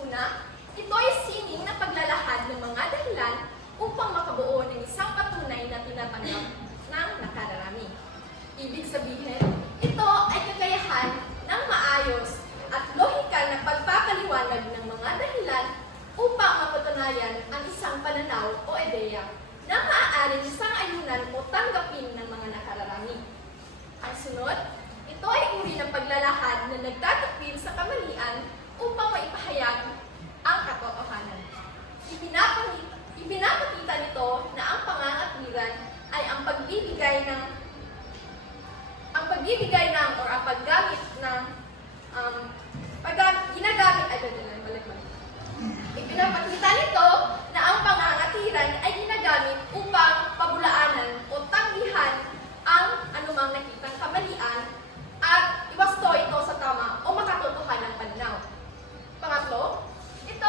Una, ito ay sining na paglalahad ng mga dahilan upang makabuo ng isang patunay na tinatanggap ng nakararami. Ibig sabihin, ito ay kakayahan ng maayos at lohikal na pagpapaliwanag ng mga dahilan upang mapatunayan ang isang pananaw o ideya na maaaring sang-ayunan o tanggapin ng mga nakararami. Ang sunod, ito ay uri ng paglalahad na nagtatakwil sa kamalian upang maipahayag ang katotohanan. Ipinapakita nito na ang pangangatwiran ay ang paggamit ng Ipinapakita nito na ang pangangatiran ay ginagamit upang pabulaanan o tanggihan ang anumang nakitang kamalian at iwasto ito sa tama o makatotohanang pananaw. Pangatlo, ito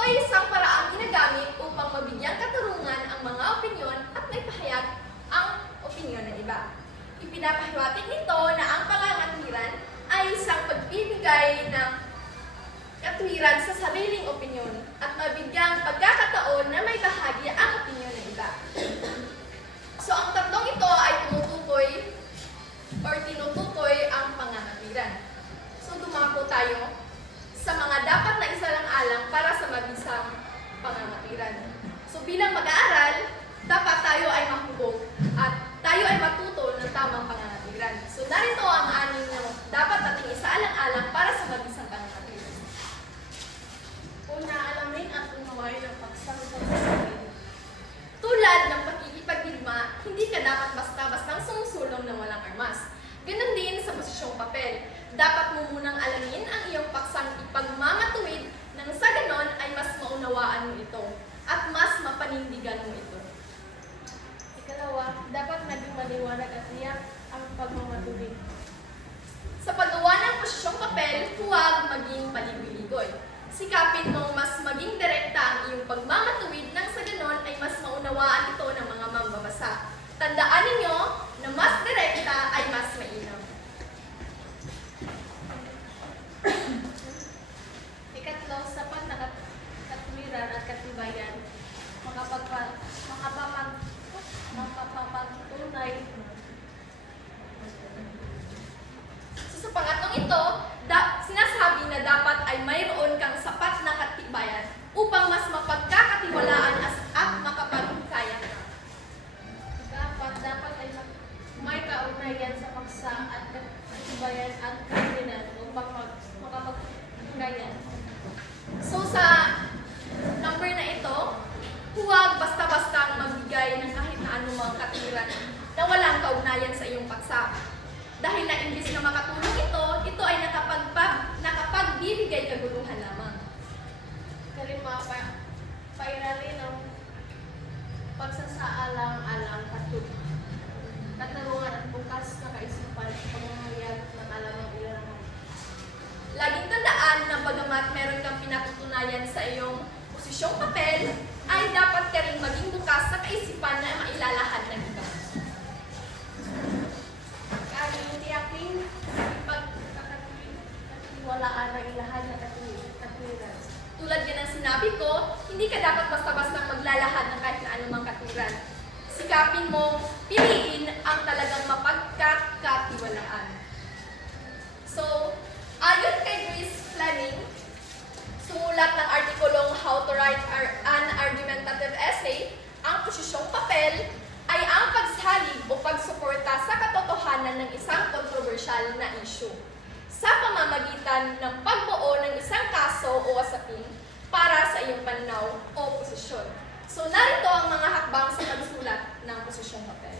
ay isang paraang ginagamit upang mabigyang katarungan ang mga opinyon at maipahayag ang opinyon ng iba. Ipinapahiwatig nito na ang pangangatiran ay isang pagbibigay ng katwiran sa sariling opinyon at mabigyang pagkakataon na may bahagi ang opinyon ng iba. So ang tatlong ito ay tinutukoy ang pangangatiran. So dumako tayo sa mga dapat na isalang-alang para sa mabisang pangangatiran. So bilang mag-aaral, dapat tayo ay mahubog at tayo ay matuto ng tamang pangangatiran. So narito ang anim na dapat nating isaalang-alang para sa mabisang pangangatiran. Una, alamin at unawain ang pagsangkot. Tulad ng pakikipagdigma, hindi ka dapat basta-bastang sumusulong ng walang armas. Ganon din sa posisyong papel. Dapat mo munang alamin ang iyong paksang ipagmamatuwid nang sa ganon ay mas maunawaan mo ito at mas mapanindigan mo ito. Ikalawa, dapat naging maliwanag at tiyak ang pagmamatuwid. Sa paggawa ng posisyong papel, huwag maging paligoy-ligoy. Sikapin mong mas maging direkta ang iyong pagmamatuwid nang sa ganon ay mas maunawaan ito ng mga mambabasa. Tandaan ninyo na mas direkta ay mas mainam. Ikatlo, sapat na katwiran at katibayan, makapapagtunay. So sa pangatlong ito, sinasabi na dapat ay mayroon kang sapat na katibayan upang mas mapagkakatiwalaan at makapaghukayan ka. Ika-apat, dapat ay may kaugnayan sa paksa at katibayan at katinan upang makapaghukayan. So sa number na ito, huwag basta-basta magbigay ng kahit na anumang katwiran na walang kaugnayan sa iyong paksa. Dahil na imbis na makatulong ito ay nakapagbibigay kaguluhan lamang. Kalima, pairali ng pagsasaalang-alang katarungan at bukas na kaisipan sa pamamahayag ng alamang ilarangan. Laging tandaan na bagamat meron kang pinatutunayan sa iyong posisyong papel, ay dapat ka rin maging bukas sa kaisipan na mailalahad ng iba. Tiyaking pagkakatiwalaan ng ilahan na katwiran. Tulad yan ang sinabi ko, hindi ka dapat basta-basta maglalahad ng kahit na anumang katwiran. Sikapin mong piliin ang talagang mapagkakatiwalaan. So, ayon kay Grace Fleming, sumulat ng artikulong How to Write an Argumentative Essay, ang posisyong papel ay ang pagsalig o pagsuporta sa katotohanan ng isang kontrobersyal na issue sa pamamagitan ng pagbuo ng isang kaso o usapin para sa iyong pananaw o posisyon. So, narito ang mga hakbang sa pagsulat ng posisyong papel.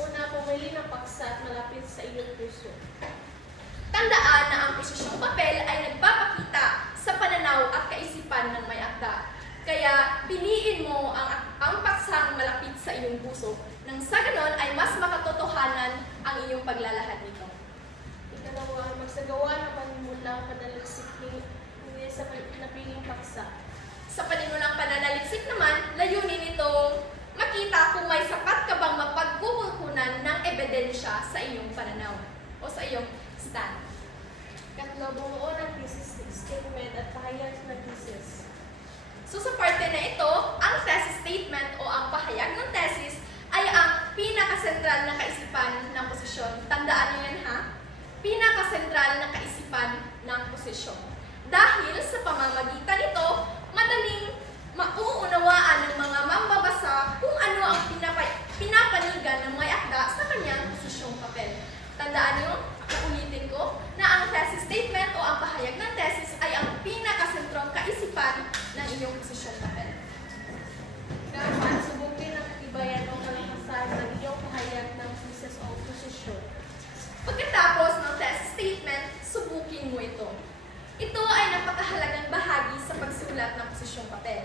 Una, pumili ng paksa at malapit sa iyong puso. Tandaan na ang posisyong papel ay nagpapakita sa pananaw at kaisipan ng may akda. Kaya, piliin mo ang paksang malapit sa iyong puso nang sa ganon ay mas makatotohanan ang iyong paglalahad nito. Ikalawa, magsagawa ng panimulang panaliksik hindi sa napiling paksa. Sa panimulang pananaliksik naman, layunin nitong makita kung may sapat ka bang mapagkukunan ng ebidensya sa iyong pananaw o sa iyong stand. Ikatlo, bumuo ng thesis statement at pahayag ng thesis. So sa parte na ito, ang thesis statement o ang pahayag ng thesis ay ang pinakasentral na kaisipan ng posisyon. Tandaan niyo yan ha? Pinakasentral na kaisipan ng posisyon. Dahil sa pamamagitan nito, madaling mauunawaan ng mga mambabasa kung ano ang pinapanigan ng may akda sa kanyang posisyong papel. Tandaan niyo, uulitin ko, na ang thesis statement o ang pahayag ng thesis ay ang pinakasentrong kaisipan ng iyong posisyong papel. Ika-4, subukin ang katibayan o kalakasan ng iyong pahayag ng thesis o posisyon. Pagkatapos ng thesis statement, subukin mo ito. Ito ay napakahalagang bahagi sa pagsulat ng posisyong papel.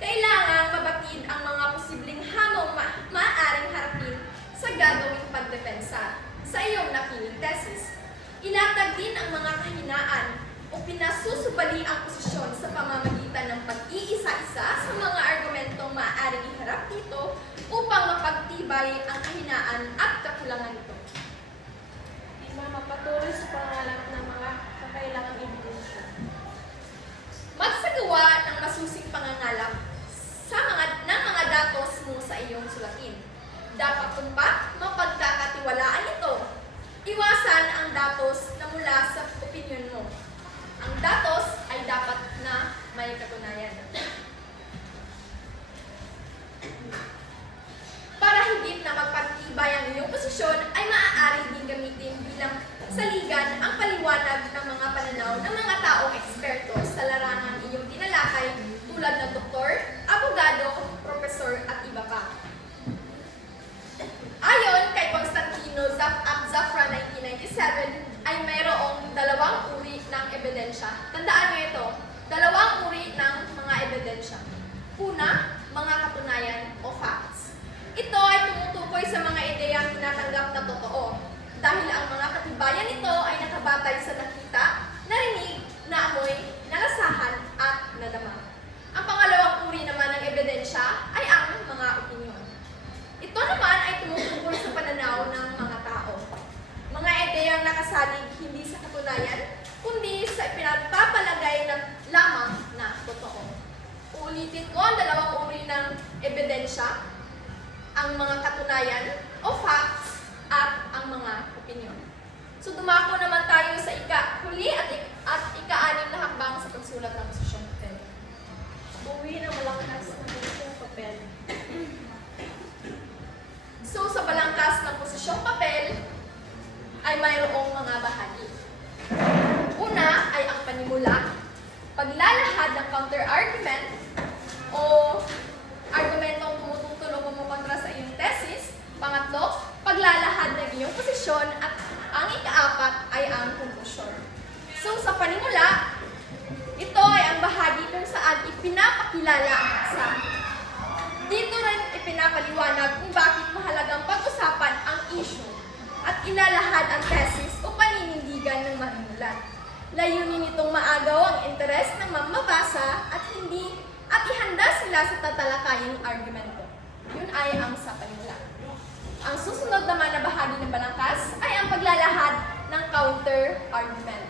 Kailangang mabatid ang mga posibleng hamong maaaring harapin sa gagawing pagdepensa sa iyong napiling thesis. Ilatag din ang mga kahinaan o pinasusubali ang posisyon sa pamamagitan ng pag-iisa-isa sa mga argumentong maaaring iharap dito upang mapagtibay ang kahinaan at kakulangan nito. 5, mapatuloy sa pangalap ng mga kakailangang ebidensya. Magsagawa ng masusing pangangalap ng mga datos mo sa iyong sulatin. Dapat tumpak mapagkakatiwalaan ito. Iwasan ang datos na mula sa opinyon mo. Ang datos ay dapat na may katunayan. Para higit na magpatibay ang iyong posisyon, ay maaari din gamitin bilang saligan ang paliwanag ng mga pananaw ng mga taong eksperto sa larangang iyong tinalakay tulad ng doktor, abogado, profesor at iba pa. Ayon kay Constantino Zafra 1997, ay mayroong dalawang uri ng ebidensya. Tandaan niyo ito, dalawang uri ng mga ebidensya. Una, mga katunayan o facts. Ito ay tumutukoy sa mga ideyang tinatanggap na totoo dahil ang mga katibayan nito ay nakabatay sa nakita, narinig, naamoy, nalasahan at nadama. Ang pangalawang uri naman ng ebidensya ay ang mga opinyon. Ito naman ay tumutukoy sa pananaw ng mga tao. Mga ideyang nakasalig hindi sa katunayan, kundi sa pinagpapalagay lamang na totoo. Uulitin ko ang dalawang uri ng ebidensya, ang mga katunayan o facts at ang mga opinyon. So dumako naman tayo sa huli at ika-anim na hakbang sa pagsulat ng posisyong papel. Buuin ang malangkas ng posisyong papel. So sa balangkas ng posisyong papel ay mayroong mga bahagi. Una ay ang panimula, paglalahad ng counter-argument o argumentong tumututol o kumukontra sa iyong thesis. Pangatlo, paglalahad ng iyong posisyon at ang ika-apat ay ang konklusyon. So sa panimula, ito ay ang bahagi kung saan ipinapakilala ang paksa. Dito rin ipinapaliwanag kung bakit mahalagang pag-usapan ang issue at ilalahad ang thesis o paninindigan ng marimulat. Layunin nitong maagaw ang interes ng mamabasa at ihanda sila sa tatalakayang argumento. Yun ay ang sa panimula. Ang susunod naman na bahagi ng balangkas ay ang paglalahad ng counter-argument.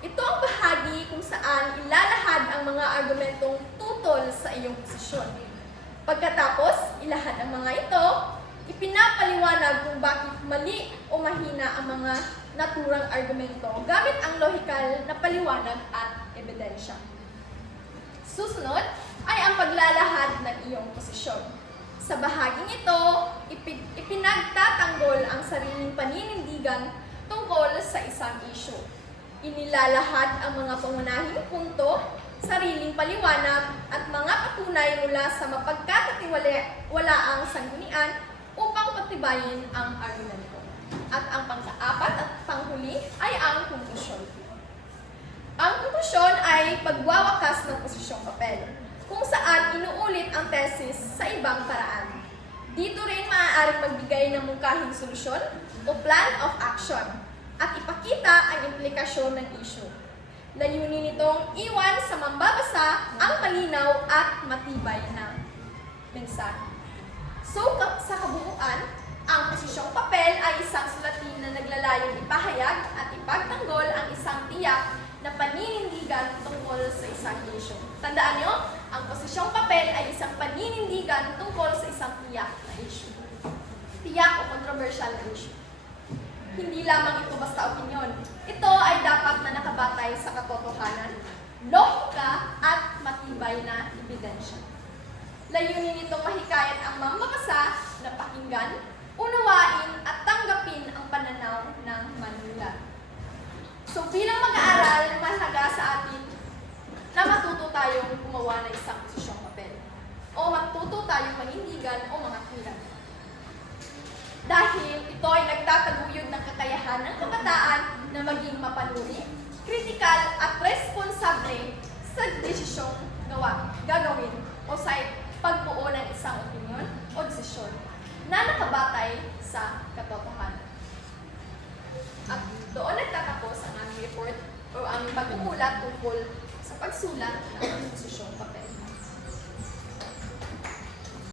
Ito ang bahagi kung saan ilalahad ang mga argumentong tutol sa iyong posisyon. Pagkatapos, ilahad ang mga ito, ipinapaliwanag kung bakit mali o mahina ang mga naturang argumento gamit ang lohikal na paliwanag at ebidensya. Susunod ay ang paglalahad ng iyong posisyon. Sa bahaging ito, ipinagtatanggol ang sariling paninindigan tungkol sa isang issue. Inilalahad ang mga pangunahing punto, sariling paliwanag at mga patunay mula sa mapagkakatiwalaang sanggunian upang patibayin ang argumento. At ang pang-apat at panghuli ay ang konklusyon. Ang konklusyon ay pagwawakas ng posisyong papel, kung saan inuulit ang thesis sa ibang paraan. Dito rin maaaring magbigay ng mungkahing solusyon o plan of action at ipakita ang implikasyon ng issue. Layunin nitong iwan sa mambabasa ang malinaw at matibay na mensahe. So, sa kabuuan, ang posisyong papel ay isang sulatin na naglalayong ipahayag at ipagtanggol ang isang tiyak na paninindigan tungkol sa isang isyu. Tandaan nyo, ang posisyong papel ay isang paninindigan tungkol sa isang tiyak na issue. Tiyak o controversial na issue. Hindi lamang ito basta opinyon. Ito ay dapat na nakabatay sa katotohanan, lohika at matibay na ebidensya. Layunin nitong mahikayat ang mamabasa na pakinggan, unawain at tanggapin ang pananaw ng manunulat. So bilang mag-aaral, mahalaga sa atin na matuto tayong gumawa ng isang posisyong papel o matuto tayong manindigan o mga tiran. Dahil ito ay nagtataguyod ng kakayahan ng kabataan na maging mapanuri, kritikal at responsable sa desisyong gagawin o sa pagbuo ng isang opinyon o desisyon na nakabatay sa katotohanan. At doon nagtatapos ang aming report o aming pagmumulat tungkol sa pagsulat ng posisyong papel.